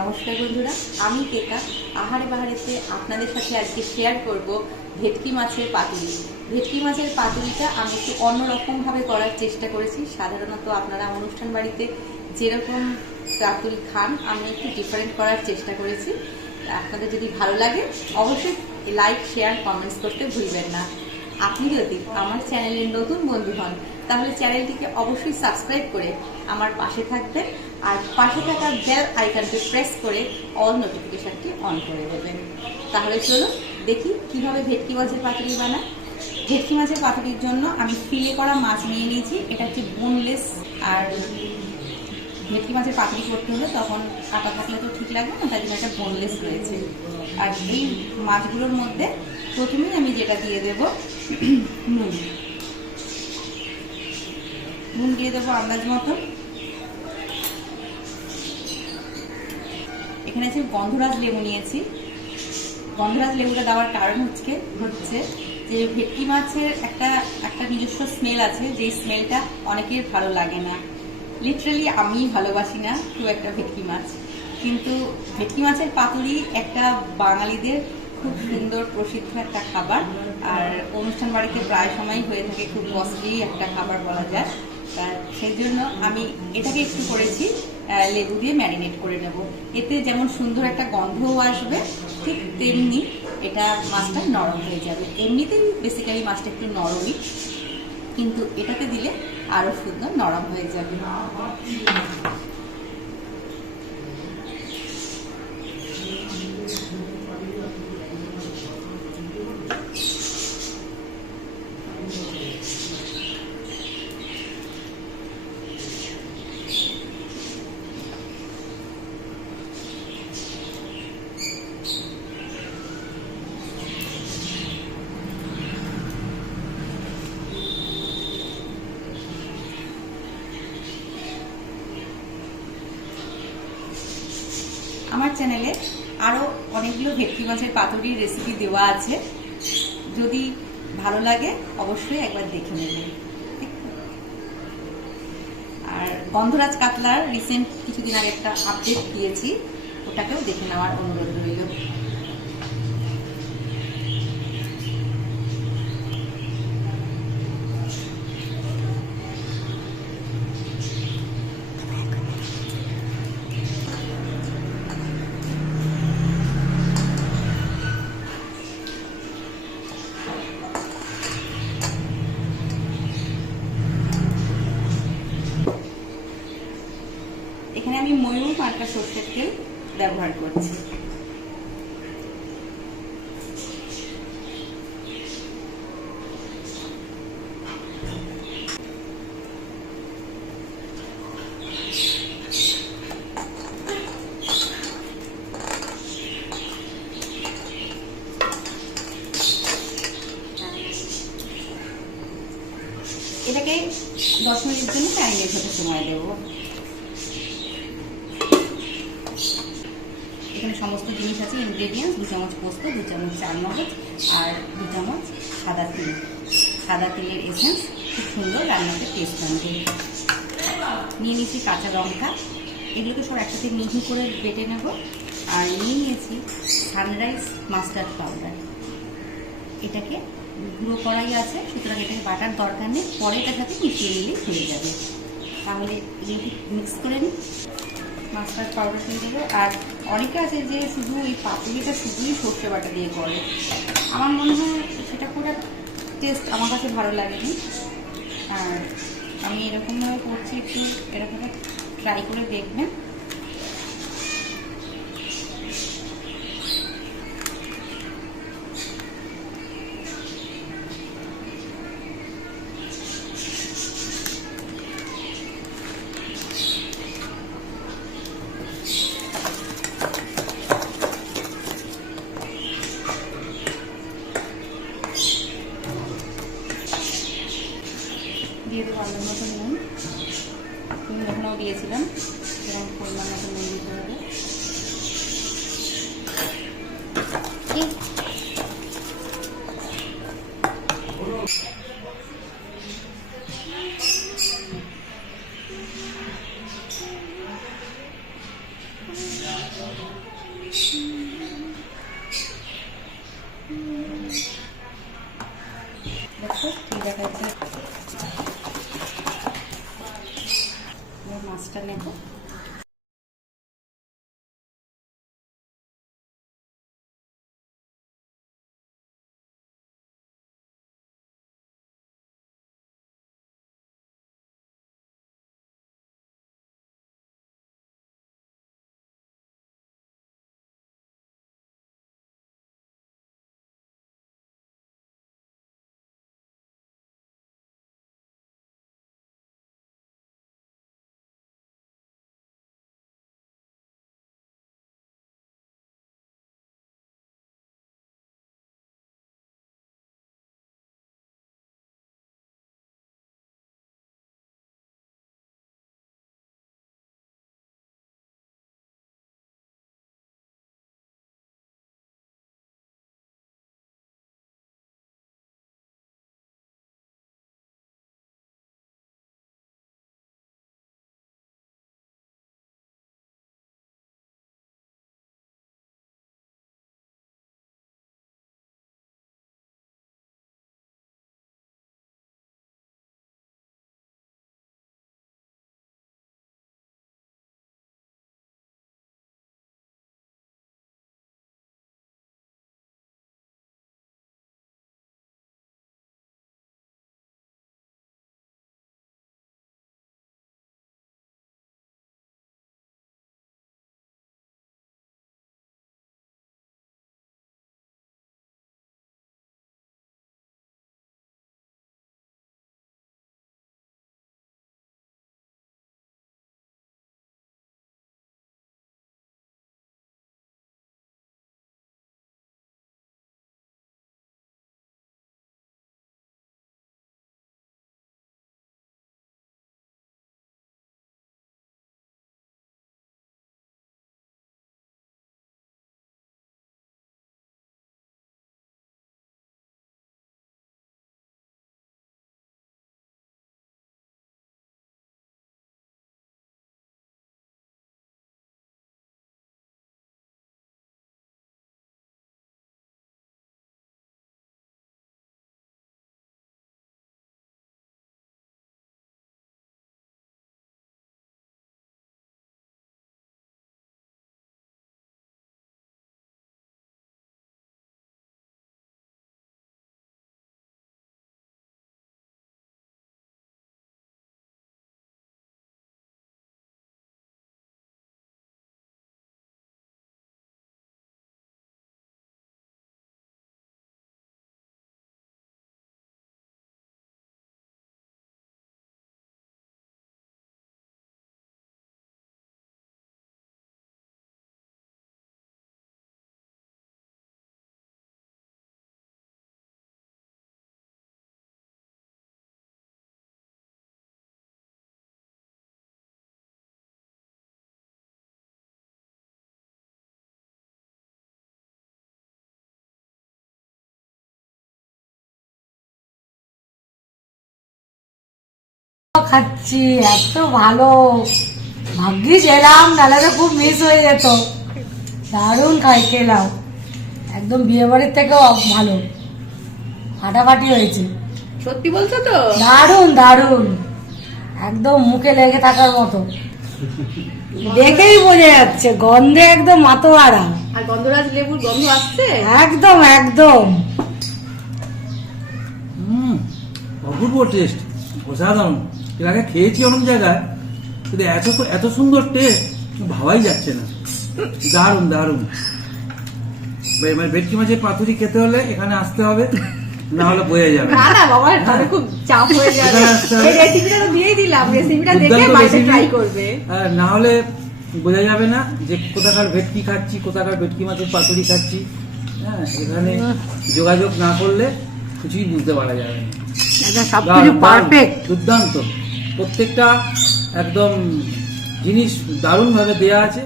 নমস্কার বন্ধুরা, আমি কেকা আহারে বাহারেতে আপনাদের সাথে আজকে শেয়ার করব ভেটকি মাছের পাতুরি ভেটকি মাছের পাতুরিটা আমি একটু অন্যরকমভাবে করার চেষ্টা করেছি। সাধারণত আপনারা অনুষ্ঠান বাড়িতে যেরকম পাতুরি খান, আমি একটু ডিফারেন্ট করার চেষ্টা করেছি। আপনাদের যদি ভালো লাগে, অবশ্যই লাইক শেয়ার কমেন্টস করতে ভুলবেন না। আপনি যদি আমার চ্যানেলের নতুন বন্ধু হন তাহলে চ্যানেলটিকে অবশ্যই সাবস্ক্রাইব করে আমার পাশে থাকবেন আর পাশে থাকা বেল আইকনটি প্রেস করে অল নোটিফিকেশনটি অন করে দেবেন। তাহলে চলো দেখি কীভাবে ভেটকি মাছের পাতুরি বানায়। ভেটকি মাছের পাতুরির জন্য আমি ফিলে করা মাছ নিয়ে নিয়েছি। এটা হচ্ছে বোনলেস আর ভেটকি মাছের পাতুরি করতে হলে তখন কাটা থাকলে তো ঠিক লাগবে না, তাই জন্য একটা বোনলেস রয়েছে। আর এই মাছগুলোর মধ্যে প্রথমেই আমি যেটা দিয়ে দেব নুন। নুন দিয়ে দেবো আন্দাজ মতো। এখানে আছে গন্ধরাজ লেবু নিয়েছি। গন্ধরাজ লেবুটা দেওয়ার কারণ হচ্ছে হচ্ছে যে ভেটকি মাছের একটা একটা নিজস্ব স্মেল আছে যে স্মেলটা অনেকের ভালো লাগে না। লিটারালি আমি ভালোবাসি না খুব একটা ভেটকি মাছ। কিন্তু ভেটকি মাছের পাতুরি একটা বাঙালিদের খুব সুন্দর প্রসিদ্ধ একটা খাবার। আর অনুষ্ঠান বাড়িতে প্রায় সময় হয়ে থাকে, খুব কস্টলি একটা খাবার বলা যায়। সেই জন্য আমি এটাকে একটু করেছি লেবু দিয়ে ম্যারিনেট করে নেব। এতে যেমন সুন্দর একটা গন্ধও আসবে, ঠিক তেমনি এটা মাছটা নরম হয়ে যাবে। এমনিতেই বেসিক্যালি মাছটা একটু নরমই, কিন্তু এটাতে দিলে আরও সুন্দর নরম হয়ে যাবে। চ্যানেলে আরও অনেকগুলো ভেটকি মাছের পাতুরির রেসিপি দেওয়া আছে। যদি ভালো লাগে, অবশ্যই একবার দেখে নেবেন। আর গন্ধরাজ কাতলার রিসেন্ট কিছুদিন আগে একটা আপডেট দিয়েছি, ওটাকেও দেখে নেওয়ার অনুরোধ রইল। ব্যবহার করছি। এটাকে দশ মিনিটের জন্য ম্যারিনেট হতে সময় দেবো এখানে সমস্ত জিনিস আছে ইনগ্রেডিয়েন্টস দু চামচ পোস্ত, দু চামচ চার মগজ আর দু চামচ সাদা তিল। সাদা তিলের এসেন্স খুব সুন্দর রান্নাতে টেস্ট আনবে। নিয়ে নিয়েছি কাঁচা লঙ্কা। এগুলোকে সব একসাথে মিহি করে বেটে নেব। আর নিয়ে নিয়েছি সানরাইজ মাস্টার্ড পাউডার এটাকে গুঁড়ো করাই আছে, সুতরাং এটাকে বাটার দরকার নেই। পরে এটার সাথে মিশিয়ে নিলেই হয়ে যাবে। তাহলে এগুলো মিক্স করে নিই। মাস্টার্ড পাউডার দিয়ে দেবো। আর অনেকে আছে যে শুধু এই পাপড়িটা শুধুই সর্ষে বাটা দিয়ে করে। আমার মনে হয় সেটা করে টেস্ট আমার কাছে ভালো লাগেনি। আর আমি এরকমভাবে করছি একটু, এরকমভাবে ট্রাই করে দেখবেন। দিয়ে দেবো আলুর মতো নুন। নুন ওখানেও দিয়েছিলাম। সেরকম পরিমাণ মতো নুন দিতে হবে। খাচ্ছি এত ভালো। ভাগ্যিস এলাম নাহলে তো খুব মিস হয়ে যেত। দারুণ খাই খেলাম। একদম বিয়ে বাড়ির থেকেও ভালো। ফাটাফাটি হয়েছে। সত্যি বলছো তো? দারুণ দারুণ। একদম মুখে লেগে থাকার মতো। দেখেই বোঝা যাচ্ছে গন্ধে একদম মাতোয়ারা। আর গন্ধরাজ লেবুর গন্ধ আসছে? একদম একদম। হুম অপূর্ব টেস্ট অসাধারণ। এর আগে খেয়েছি অনেক জায়গায় কিন্তু এত এত সুন্দর টেস্ট ভাবাই যাচ্ছে না। দারুণ দারুণ। মানে ভেটকি মাছের পাতুরি খেতে হলে এখানে আসতে হবে না হলে বোঝা যাবে। না না বাবা তাহলে খুব চাপ হয়ে যাবে। এই রেসিপিটা তো দিয়েই দিলাম রেসিপিটা দেখে বাড়িতে ট্রাই করবে। না হলে বোঝা যাবে না যে কোথাকার ভেটকি খাচ্ছি কোথাকার ভেটকি মাছের পাতুরি খাচ্ছি। হ্যাঁ এখানে যোগাযোগ না করলে কিছুই বুঝতে পারা যাবে না। সবকিছু পারফেক্ট দুর্দান্ত। প্রত্যেকটা একদম জিনিস দারুণভাবে দেয়া আছে।